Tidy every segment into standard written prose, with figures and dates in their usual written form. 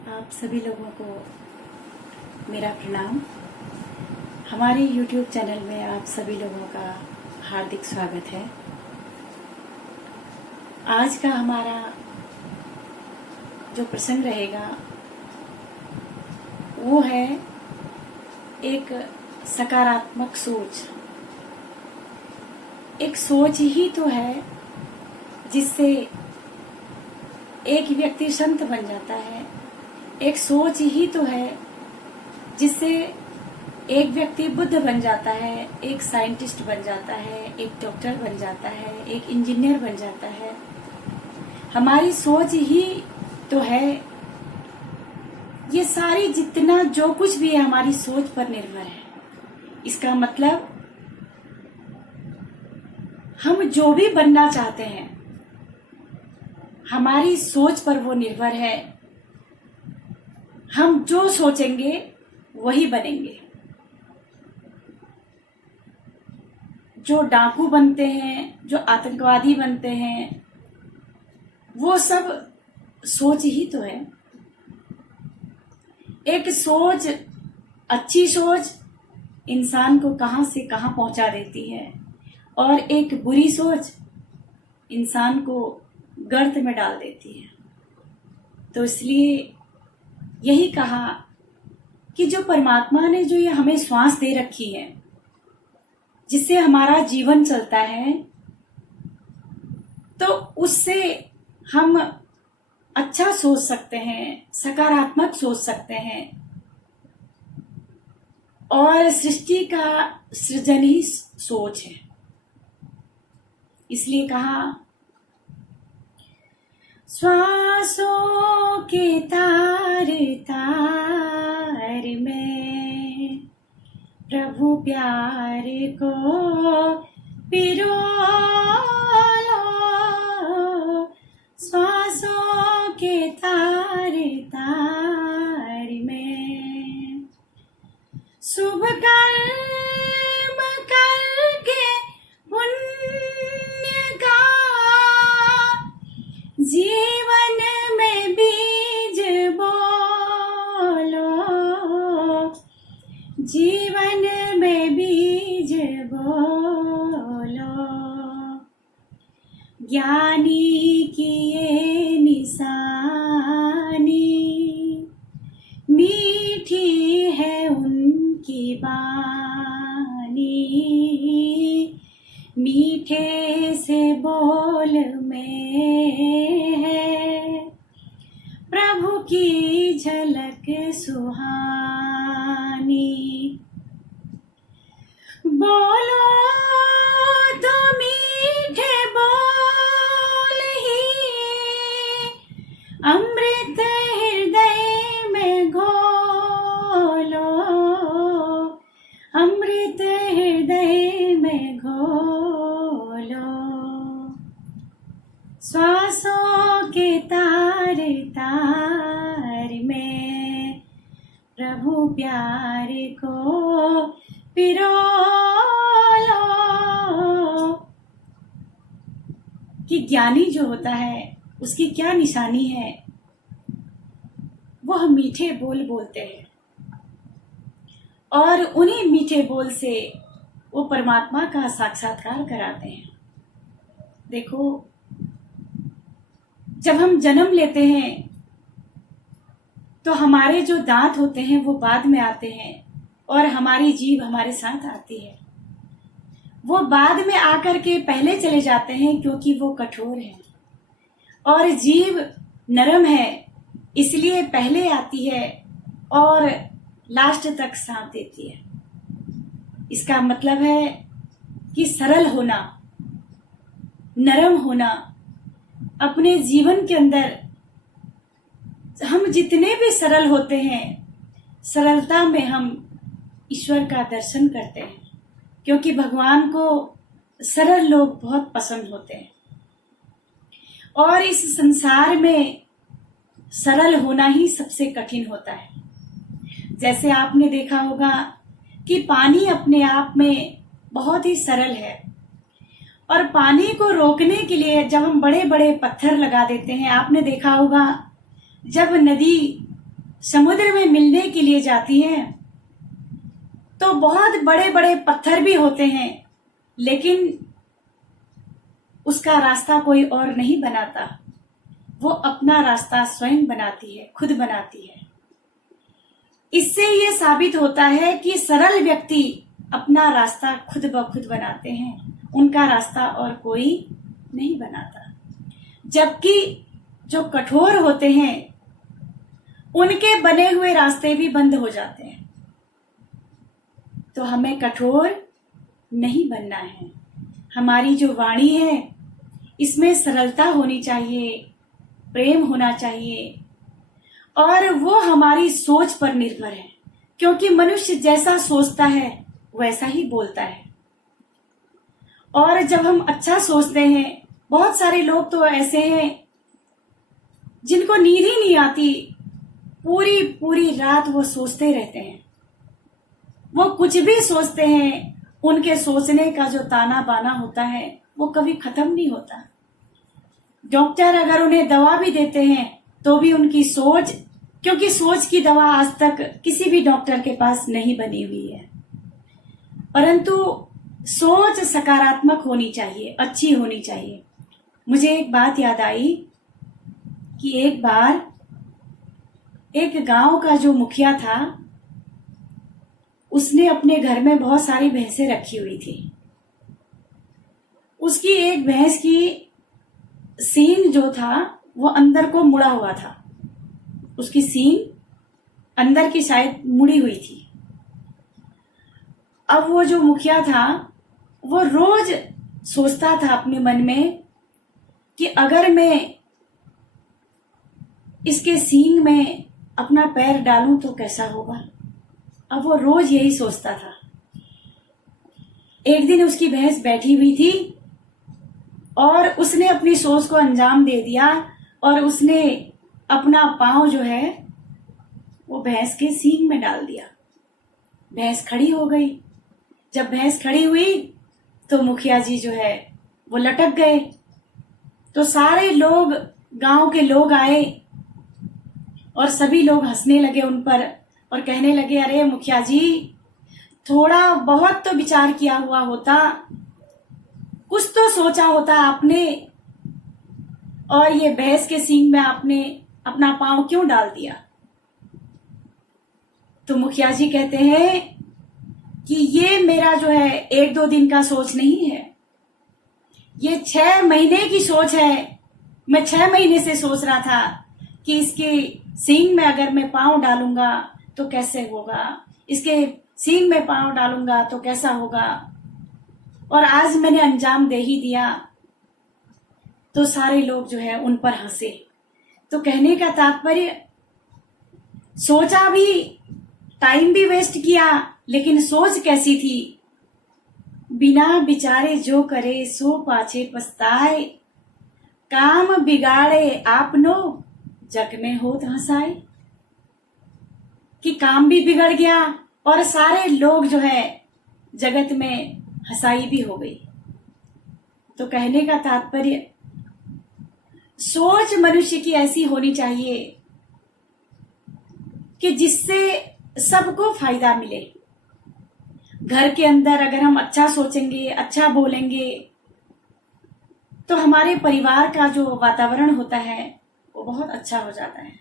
आप सभी लोगों को मेरा प्रणाम। हमारे YouTube चैनल में आप सभी लोगों का हार्दिक स्वागत है। आज का हमारा जो प्रसंग रहेगा वो है एक सकारात्मक सोच। एक सोच ही तो है जिससे एक व्यक्ति संत बन जाता है। एक सोच ही तो है जिससे एक व्यक्ति बुद्ध बन जाता है, एक साइंटिस्ट बन जाता है, एक डॉक्टर बन जाता है, एक इंजीनियर बन जाता है। हमारी सोच ही तो है। ये सारी जितना जो कुछ भी है हमारी सोच पर निर्भर है। इसका मतलब हम जो भी बनना चाहते हैं हमारी सोच पर वो निर्भर है। हम जो सोचेंगे वही बनेंगे। जो डाकू बनते हैं, जो आतंकवादी बनते हैं, वो सब सोच ही तो है। एक सोच, अच्छी सोच इंसान को कहां से कहां पहुंचा देती है और एक बुरी सोच इंसान को गर्त में डाल देती है। तो इसलिए यही कहा कि जो परमात्मा ने जो ये हमें श्वास दे रखी है जिससे हमारा जीवन चलता है, तो उससे हम अच्छा सोच सकते हैं, सकारात्मक सोच सकते हैं और सृष्टि का सृजन ही सोच है। इसलिए कहा श्वासों के तार तार में प्रभु प्यार को पिरो लो। श्वासों के तार तार में शुभ कर्म करके पुण्य का जीवन में बीज बोलो। जीवन में बीज बोलो। ज्ञानी की ये निशानी, मीठी है उनकी वाणी, मीठे से बोल में है प्रभु की झलक सुहानी। बोलो तो मीठे बोल ही अमृत हृदय में घोलो। अमृत हृदय में घोलो। श्वासों के तार तार में प्रभु प्यार को पिरो लो। कि ज्ञानी जो होता है उसकी क्या निशानी है, वो हम मीठे बोल बोलते हैं और उन्हीं मीठे बोल से वो परमात्मा का साक्षात्कार कराते हैं। देखो, जब हम जन्म लेते हैं तो हमारे जो दांत होते हैं वो बाद में आते हैं और हमारी जीभ हमारे साथ आती है। वो बाद में आकर के पहले चले जाते हैं क्योंकि वो कठोर है और जीभ नरम है, इसलिए पहले आती है और लास्ट तक साथ देती है। इसका मतलब है कि सरल होना, नरम होना। अपने जीवन के अंदर हम जितने भी सरल होते हैं, सरलता में हम ईश्वर का दर्शन करते हैं, क्योंकि भगवान को सरल लोग बहुत पसंद होते हैं। और इस संसार में सरल होना ही सबसे कठिन होता है। जैसे आपने देखा होगा कि पानी अपने आप में बहुत ही सरल है और पानी को रोकने के लिए जब हम बड़े बड़े पत्थर लगा देते हैं, आपने देखा होगा जब नदी समुद्र में मिलने के लिए जाती हैं तो बहुत बड़े बड़े पत्थर भी होते हैं, लेकिन उसका रास्ता कोई और नहीं बनाता, वो अपना रास्ता स्वयं बनाती है, खुद बनाती है। इससे ये साबित होता है कि सरल व्यक्ति अपना रास्ता खुद ब खुद बनाते हैं, उनका रास्ता और कोई नहीं बनाता। जबकि जो कठोर होते हैं उनके बने हुए रास्ते भी बंद हो जाते हैं। तो हमें कठोर नहीं बनना है। हमारी जो वाणी है इसमें सरलता होनी चाहिए, प्रेम होना चाहिए, और वो हमारी सोच पर निर्भर है, क्योंकि मनुष्य जैसा सोचता है वैसा ही बोलता है। और जब हम अच्छा सोचते हैं, बहुत सारे लोग तो ऐसे हैं जिनको नींद ही नहीं आती, पूरी पूरी रात वो सोचते रहते हैं, वो कुछ भी सोचते हैं, उनके सोचने का जो ताना बाना होता है वो कभी खत्म नहीं होता। डॉक्टर अगर उन्हें दवा भी देते हैं तो भी उनकी सोच, क्योंकि सोच की दवा आज तक किसी भी डॉक्टर के पास नहीं बनी हुई है, परंतु सोच सकारात्मक होनी चाहिए, अच्छी होनी चाहिए। मुझे एक बात याद आई कि एक बार एक गांव का जो मुखिया था उसने अपने घर में बहुत सारी भैंसें रखी हुई थी। उसकी एक भैंस की सींग जो था वो अंदर को मुड़ा हुआ था, उसकी सींग अंदर की शायद मुड़ी हुई थी। अब वो जो मुखिया था वो रोज सोचता था अपने मन में कि अगर मैं इसके सींग में अपना पैर डालूं तो कैसा होगा। अब वो रोज यही सोचता था। एक दिन उसकी भैंस बैठी हुई थी और उसने अपनी सोच को अंजाम दे दिया और उसने अपना पांव जो है वो भैंस के सींग में डाल दिया। भैंस खड़ी हो गई। जब भैंस खड़ी हुई तो मुखिया जी जो है वो लटक गए। तो सारे लोग, गांव के लोग आए और सभी लोग हंसने लगे उन पर और कहने लगे, अरे मुखिया जी, थोड़ा बहुत तो विचार किया हुआ होता, कुछ तो सोचा होता आपने, और ये भैंस के सींग में आपने अपना पांव क्यों डाल दिया। तो मुखिया जी कहते हैं कि ये मेरा जो है 1-2 दिन का सोच नहीं है, ये 6 महीने की सोच है। मैं 6 महीने से सोच रहा था कि इसके सींग में अगर मैं पांव डालूंगा तो कैसे होगा, इसके सींग में पांव डालूंगा तो कैसा होगा, और आज मैंने अंजाम दे ही दिया। तो सारे लोग जो है उन पर हंसे। तो कहने का तात्पर्य, सोचा भी, टाइम भी वेस्ट किया, लेकिन सोच कैसी थी, बिना विचारे जो करे सो पाछे पछताए, काम बिगाड़े आपनो जग में होत हंसाए। कि काम भी बिगड़ गया और सारे लोग जो है जगत में हंसाई भी हो गई। तो कहने का तात्पर्य, सोच मनुष्य की ऐसी होनी चाहिए कि जिससे सबको फायदा मिले। घर के अंदर अगर हम अच्छा सोचेंगे, अच्छा बोलेंगे, तो हमारे परिवार का जो वातावरण होता है वो बहुत अच्छा हो जाता है।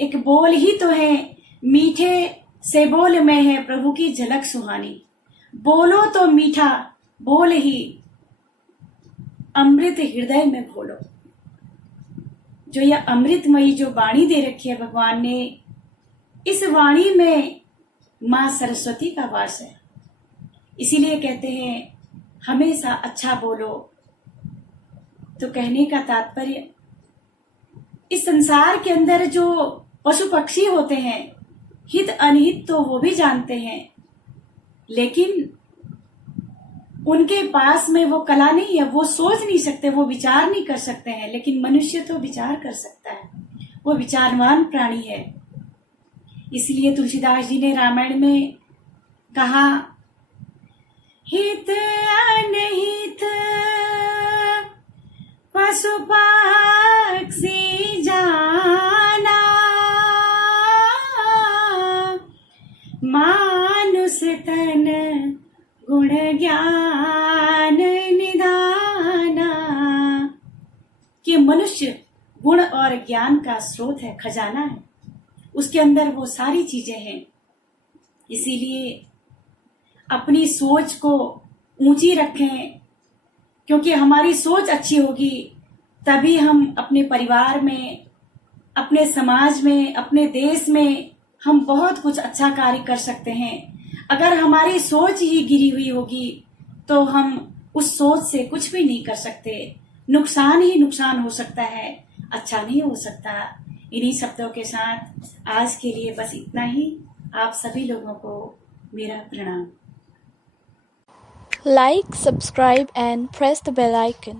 एक बोल ही तो है, मीठे से बोल में है प्रभु की झलक सुहानी। बोलो तो मीठा, बोल ही अमृत हृदय में घोलो। जो यह अमृतमयी जो वाणी दे रखी है भगवान ने, इस वाणी में मां सरस्वती का वास है। इसीलिए कहते हैं हमेशा अच्छा बोलो। तो कहने का तात्पर्य, इस संसार के अंदर जो पशु पक्षी होते हैं, हित अनहित तो वो भी जानते हैं, लेकिन उनके पास में वो कला नहीं है, वो सोच नहीं सकते, वो विचार नहीं कर सकते हैं। लेकिन मनुष्य तो विचार कर सकता है, वो विचारवान प्राणी है। इसलिए तुलसीदास जी ने रामायण में कहा, हित अनहित पशु पक्षी जाना, कीर्तन गुण ज्ञान निधाना। कि मनुष्य गुण और ज्ञान का स्रोत है, खजाना है, उसके अंदर वो सारी चीजें हैं। इसीलिए अपनी सोच को ऊंची रखें, क्योंकि हमारी सोच अच्छी होगी तभी हम अपने परिवार में, अपने समाज में, अपने देश में हम बहुत कुछ अच्छा कार्य कर सकते हैं। अगर हमारी सोच ही गिरी हुई होगी तो हम उस सोच से कुछ भी नहीं कर सकते, नुकसान ही नुकसान हो सकता है, अच्छा नहीं हो सकता। इन्हीं शब्दों के साथ आज के लिए बस इतना ही। आप सभी लोगों को मेरा प्रणाम। Like, subscribe and press the bell icon.